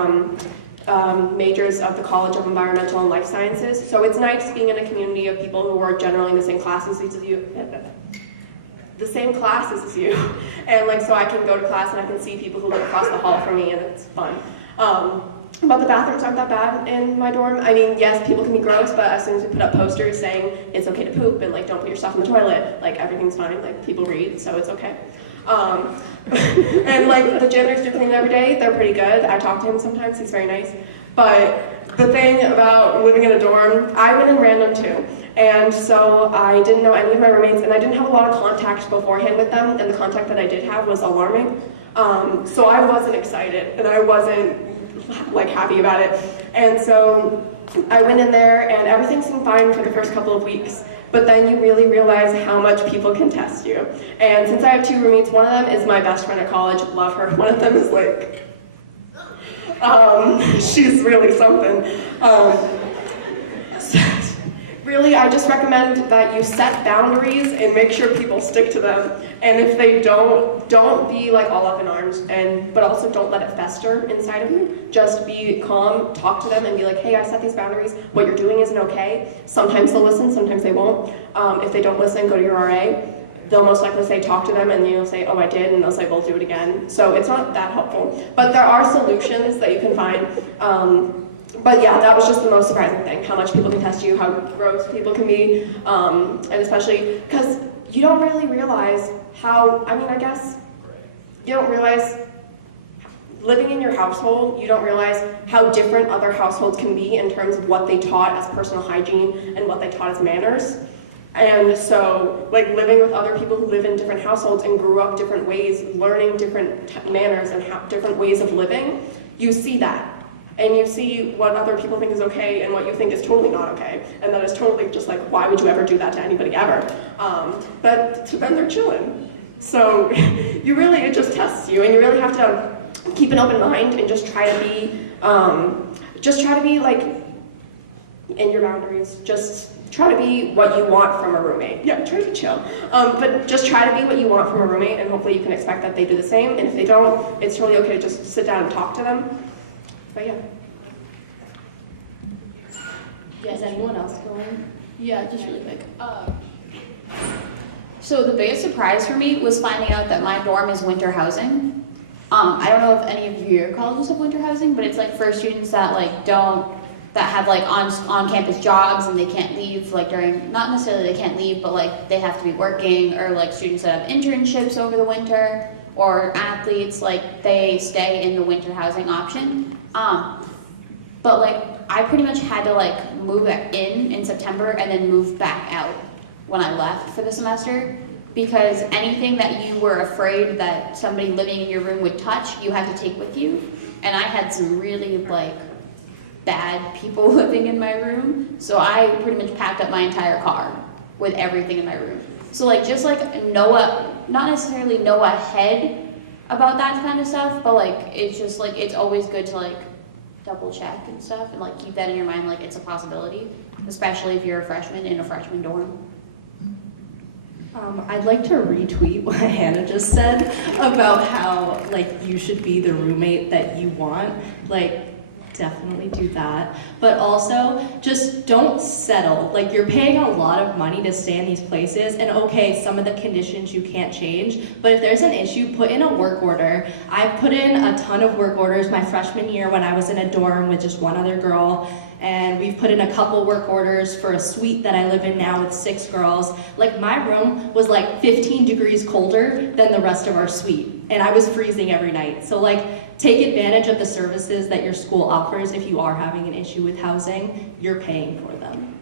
majors of the College of Environmental and Life Sciences. So it's nice being in a community of people who are generally in the same classes as you. The same classes as you, and like so I can go to class and I can see people who live across the hall from me, and it's fun. But the bathrooms aren't that bad in my dorm. I mean, yes, people can be gross, but as soon as we put up posters saying it's okay to poop and like don't put your stuff in the toilet, like everything's fine. Like people read, so it's okay. And like the janitors do clean every day. They're pretty good. I talk to him sometimes. He's very nice. But the thing about living in a dorm, I went in random too. And so I didn't know any of my roommates, and I didn't have a lot of contact beforehand with them, and the contact that I did have was alarming. So I wasn't excited, and I wasn't like happy about it. And so I went in there, and everything seemed fine for the first couple of weeks. But then you really realize how much people can test you. And since I have two roommates, one of them is my best friend at college, love her. One of them is like, she's really something. Really, I just recommend that you set boundaries and make sure people stick to them. And if they don't be like all up in arms, but also don't let it fester inside of you. Just be calm, talk to them and be like, hey, I set these boundaries. What you're doing isn't okay. Sometimes they'll listen, sometimes they won't. If they don't listen, go to your RA. They'll most likely say, talk to them, and you'll say, oh, I did, and they'll say, we'll do it again. So it's not that helpful. But there are solutions that you can find. But yeah, that was just the most surprising thing, how much people can test you, how gross people can be, and especially because you don't really realize I guess you don't realize living in your household, you don't realize how different other households can be in terms of what they taught as personal hygiene and what they taught as manners. And so, like, living with other people who live in different households and grew up different ways, learning different manners and different ways of living, you see that. And you see what other people think is okay and what you think is totally not okay. And that is totally just like, why would you ever do that to anybody ever? But to them, they're chilling. So it just tests you, and you really have to keep an open mind and just try to be like in your boundaries. Just try to be what you want from a roommate. Yeah, try to be chill. But just try to be what you want from a roommate, and hopefully you can expect that they do the same. And if they don't, it's totally okay to just sit down and talk to them. But yeah. Is anyone else going? Yeah, just really quick. So the biggest surprise for me was finding out that my dorm is winter housing. I don't know if any of your colleges have winter housing, but it's like for students that have like on-campus jobs and they can't leave like during, not necessarily they can't leave, but like they have to be working, or like students that have internships over the winter, or athletes, like they stay in the winter housing option. But like I pretty much had to like move in September and then move back out when I left for the semester, because anything that you were afraid that somebody living in your room would touch, you had to take with you. And I had some really like bad people living in my room, so I pretty much packed up my entire car with everything in my room. So like just like know not necessarily know ahead about that kind of stuff, but like it's just like it's always good to like double check and stuff and like keep that in your mind, like it's a possibility, especially if you're a freshman in a freshman dorm. I'd like to retweet what Hannah just said about how like you should be the roommate that you want. Like, definitely do that. But also, just don't settle. Like, you're paying a lot of money to stay in these places, and okay, some of the conditions you can't change, but if there's an issue, put in a work order. I put in a ton of work orders my freshman year when I was in a dorm with just one other girl, and we've put in a couple work orders for a suite that I live in now with 6 girls. Like, my room was like 15 degrees colder than the rest of our suite, and I was freezing every night. So like, take advantage of the services that your school offers if you are having an issue with housing. You're paying for them.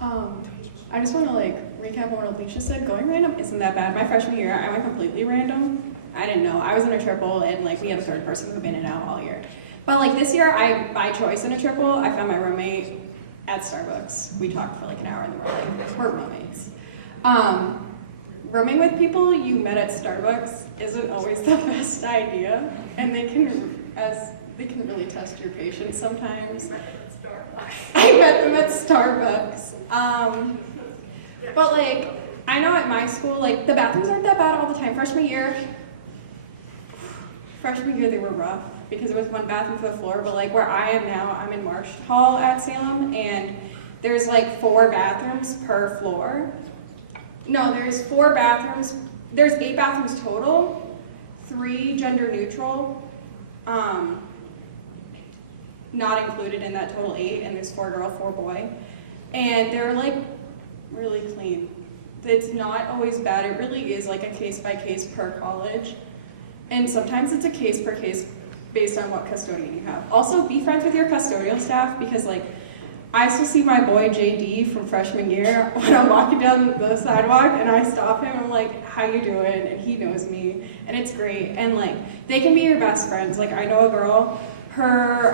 I just want to like recap on what Alicia said. Going random isn't that bad. My freshman year, I went completely random. I didn't know. I was in a triple, and like we had a third person who'd been in and out all year. But like this year, I by choice in a triple. I found my roommate at Starbucks. We talked for like an hour, and then we're like, we're roommates. Rooming with people you met at Starbucks isn't always the best idea, and they can really test your patience sometimes. I met them at Starbucks. But like, I know at my school, like the bathrooms aren't that bad all the time. Freshman year they were rough because there was one bathroom for the floor. But like where I am now, I'm in Marsh Hall at Salem, and there's like 4 bathrooms per floor. No, there's 4 bathrooms. There's 8 bathrooms total, 3 gender neutral, not included in that total 8, and there's 4 girl, 4 boy. And they're like really clean. It's not always bad. It really is like a case by case per college. And sometimes it's a case per case based on what custodian you have. Also, be friends with your custodial staff because like, I still see my boy JD from freshman year when I'm walking down the sidewalk and I stop him and I'm like, how you doing? And he knows me and it's great. And like, they can be your best friends. Like I know a girl, her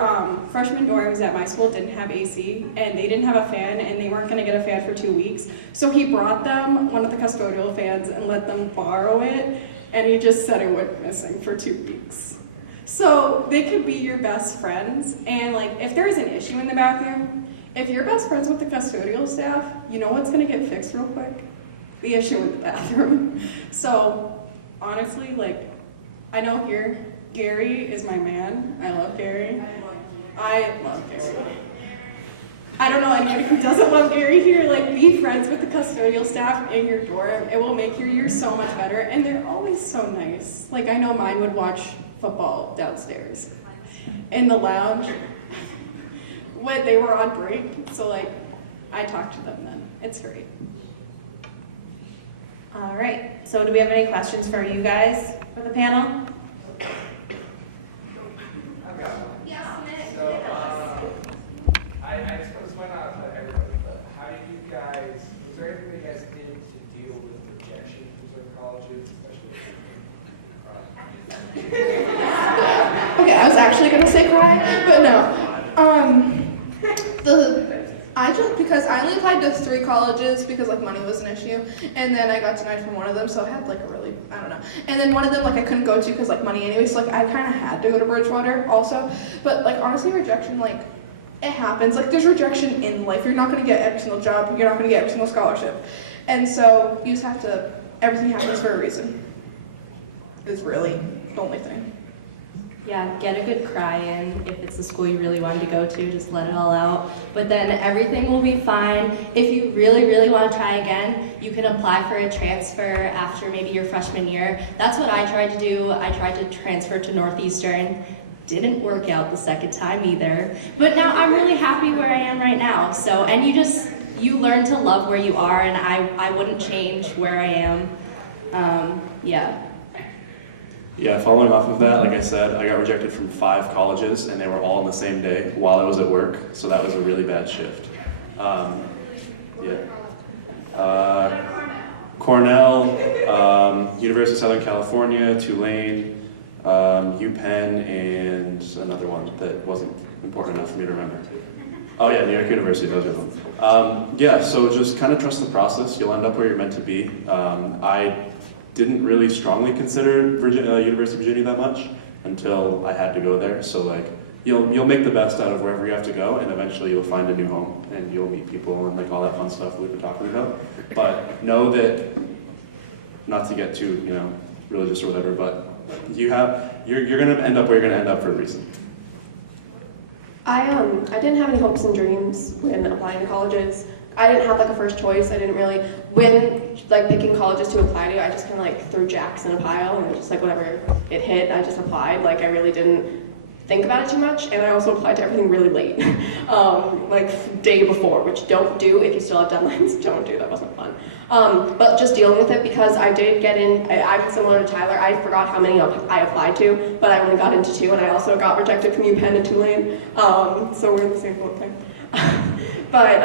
freshman dorms at my school didn't have AC and they didn't have a fan and they weren't gonna get a fan for 2 weeks. So he brought them one of the custodial fans and let them borrow it and he just said it went missing for 2 weeks. So they could be your best friends and like, if there's an issue in the bathroom, if you're best friends with the custodial staff, you know what's gonna get fixed real quick? The issue with the bathroom. So honestly, like, I know here, Gary is my man. I love Gary. I love Gary. I don't know anybody who doesn't love Gary here. Like, be friends with the custodial staff in your dorm. It will make your year so much better. And they're always so nice. Like, I know mine would watch football downstairs in the lounge when they were on break. So, like, I talked to them then. It's great. All right. So, do we have any questions for you guys for the panel? So, I just want to point out to everybody, but how did you guys, was there anything you guys did to deal with rejection from certain colleges, especially? Okay, I was actually gonna say cry, but no. Because I only applied to 3 colleges because like money was an issue, and then I got denied from one of them, so I had like a really, I don't know. And then one of them like I couldn't go to because like money anyway, so like I kind of had to go to Bridgewater also. But like honestly, rejection, like it happens. Like there's rejection in life. You're not gonna get every single job. You're not gonna get every single scholarship, and so you just have to. Everything happens for a reason. Is really the only thing. Yeah, get a good cry in. If it's the school you really wanted to go to, just let it all out. But then everything will be fine. If you really, really want to try again, you can apply for a transfer after maybe your freshman year. That's what I tried to do. I tried to transfer to Northeastern. Didn't work out the second time either. But now I'm really happy where I am right now. So, and you learn to love where you are, and I wouldn't change where I am. Yeah. Yeah, following off of that, like I said, I got rejected from 5 colleges, and they were all on the same day while I was at work, so that was a really bad shift. Cornell, University of Southern California, Tulane, UPenn, and another one that wasn't important enough for me to remember. Oh yeah, New York University, those are them. Yeah, so just kind of trust the process. You'll end up where you're meant to be. I didn't really strongly consider University of Virginia that much until I had to go there. So like, you'll make the best out of wherever you have to go, and eventually you'll find a new home, and you'll meet people and like all that fun stuff we've been talking about. But know that, not to get too, religious or whatever, but you're gonna end up where you're gonna end up for a reason. I didn't have any hopes and dreams when applying to colleges. I didn't have like a first choice. I didn't really, when like picking colleges to apply to, I just kind of like threw jacks in a pile and just like whatever it hit, I just applied. Like I really didn't think about it too much, and I also applied to everything really late, like day before, which don't do if you still have deadlines. Don't do, that wasn't fun. But just dealing with it, because I did get in, I'm similar to Tyler, I forgot how many I applied to, but I only got into 2, and I also got rejected from UPenn and Tulane, so we're in the same boat thing. But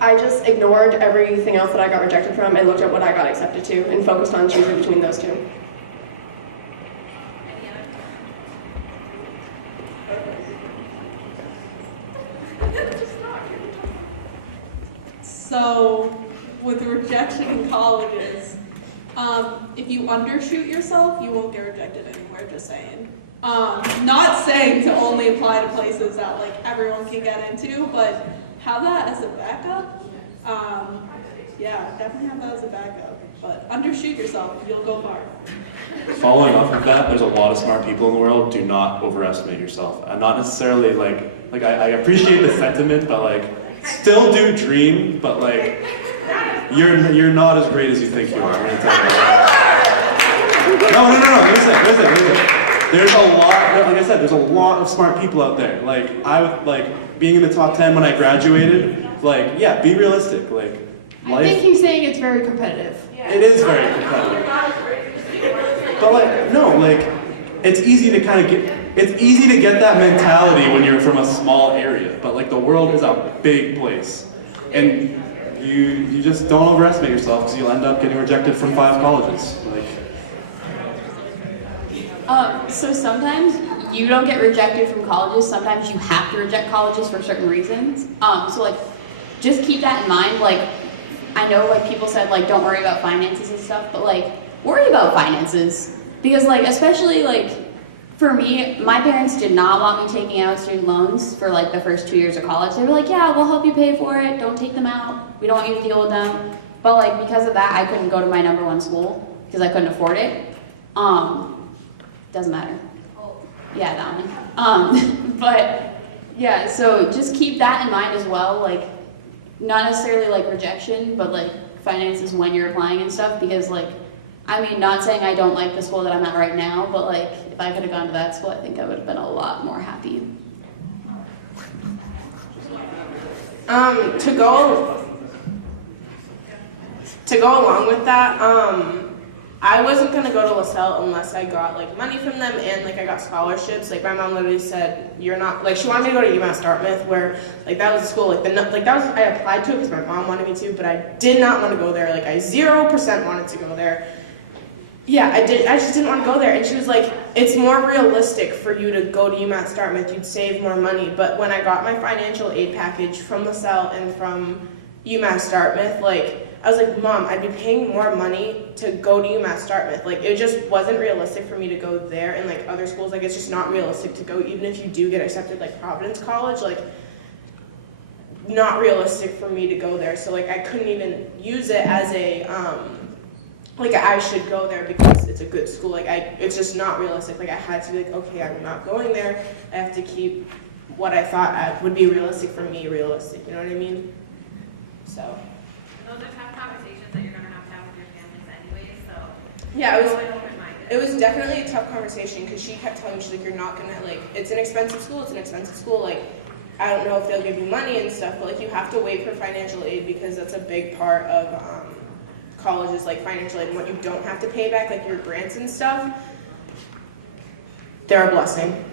I just ignored everything else that I got rejected from and looked at what I got accepted to and focused on choosing between those 2. So, with rejection in colleges, if you undershoot yourself, you won't get rejected anywhere, just saying. Not saying to only apply to places that like everyone can get into, but have that as a backup. Yeah, definitely have that as a backup. But undershoot yourself, you'll go far. Following up with that, there's a lot of smart people in the world. Do not overestimate yourself. And not necessarily like I appreciate the sentiment, but like still do dream, but like you're not as great as you think you are. I'm gonna tell you. No. Listen. There's a lot, like I said, there's a lot of smart people out there. Like I would like being in the top 10 when I graduated. Like, yeah, be realistic. Like, I think he's saying it's very competitive. it is very competitive. But like, no, like, it's easy to get that mentality when you're from a small area. But like, the world is a big place, and you just don't overestimate yourself, because you'll end up getting rejected from 5 colleges. Like. So sometimes you don't get rejected from colleges. Sometimes you have to reject colleges for certain reasons. So like, just keep that in mind. Like, I know like people said like don't worry about finances and stuff, but like worry about finances, because like especially like for me, my parents did not want me taking out student loans for like the first 2 years of college. They were like, yeah, we'll help you pay for it. Don't take them out. We don't want you to deal with them. But like because of that, I couldn't go to my #1 school because I couldn't afford it. Doesn't matter. Yeah, that one. But yeah, so just keep that in mind as well. Like, not necessarily like rejection, but like finances when you're applying and stuff. Because like, I mean, not saying I don't like the school that I'm at right now, but like, if I could have gone to that school, I think I would have been a lot more happy. To go along with that, I wasn't gonna go to LaSalle unless I got like money from them and like I got scholarships. Like my mom literally said, "You're not like." She wanted me to go to UMass Dartmouth, where like that was the school that was I applied to it because my mom wanted me to, but I did not want to go there. Like I 0% wanted to go there. Yeah, I just didn't want to go there. And she was like, "It's more realistic for you to go to UMass Dartmouth. You'd save more money." But when I got my financial aid package from LaSalle and from UMass Dartmouth, like. I was like, Mom, I'd be paying more money to go to UMass Dartmouth. Like, it just wasn't realistic for me to go there, and like other schools, like it's just not realistic to go, even if you do get accepted, like Providence College, like not realistic for me to go there. So like I couldn't even use it as a, like I should go there because it's a good school. Like it's just not realistic. Like I had to be like, okay, I'm not going there. I have to keep what I thought would be realistic for me realistic. You know what I mean? So. Those are tough conversations that you're going to have with your families anyway, so yeah, it was definitely a tough conversation, because she kept telling me, she's like, you're not going to, like, it's an expensive school, like, I don't know if they'll give you money and stuff, but like you have to wait for financial aid, because that's a big part of colleges, like financial aid, and what you don't have to pay back, like your grants and stuff, they're a blessing.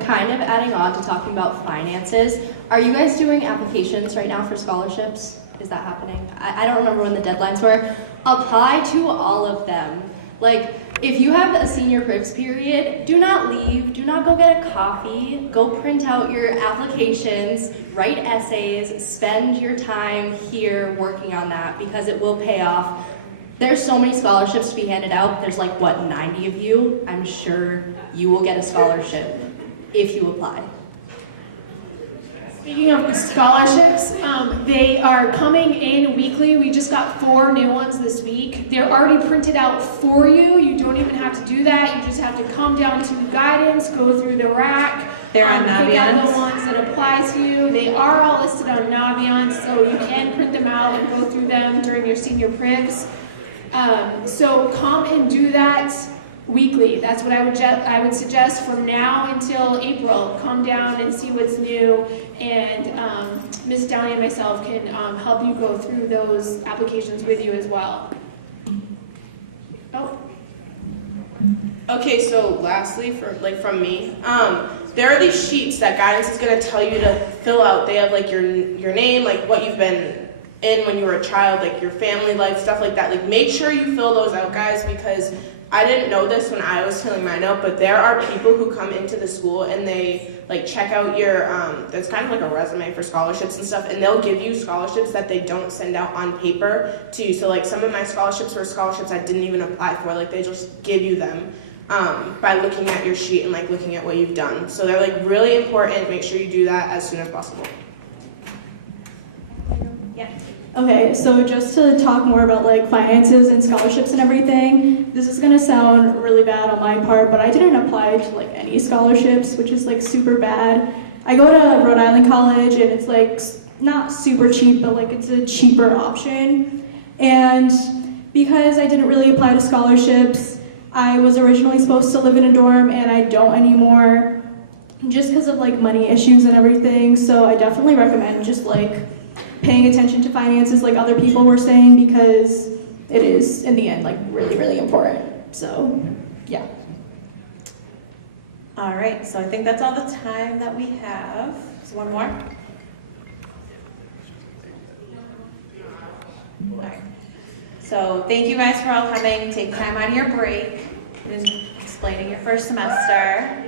Kind of adding on to talking about finances, are you guys doing applications right now for scholarships? Is that happening? I don't remember when the deadlines were. Apply to all of them. Like, if you have a senior privs period, do not leave, do not go get a coffee, go print out your applications, write essays, spend your time here working on that because it will pay off. There's so many scholarships to be handed out. There's like, what, 90 of you? I'm sure you will get a scholarship if you apply. Speaking of scholarships, they are coming in weekly. We just got 4 new ones this week. They're already printed out for you. You don't even have to do that. You just have to come down to guidance, go through the rack. They're on pick out Naviance. the ones that apply to you. They are all listed on Naviance, so you can print them out and go through them during your senior privs. So come and do that weekly. That's what I would suggest from now until April. Come down and see what's new, and Ms. Downey and myself can help you go through those applications with you as well. Oh. Okay, so lastly, from me, there are these sheets that guidance is going to tell you to fill out. They have like your name, like what you've been in when you were a child, like your family life, stuff like that. Like make sure you fill those out, guys, because I didn't know this when I was filling mine out, but there are people who come into the school and they like check out your, there's kind of like a resume for scholarships and stuff, and they'll give you scholarships that they don't send out on paper to you. So like some of my scholarships were scholarships I didn't even apply for, like they just give you them by looking at your sheet and like looking at what you've done. So they're like really important. Make sure you do that as soon as possible. Yeah. Okay, so just to talk more about like finances and scholarships and everything, this is gonna sound really bad on my part, but I didn't apply to like any scholarships, which is like super bad. I go to Rhode Island College and it's like not super cheap, but like it's a cheaper option. And because I didn't really apply to scholarships, I was originally supposed to live in a dorm and I don't anymore, just because of like money issues and everything. So I definitely recommend just like paying attention to finances like other people were saying, because it is in the end like really, really important. So yeah. All right, so I think that's all the time that we have. So one more. All right. So thank you guys for all coming. Take time out of your break and explaining your first semester.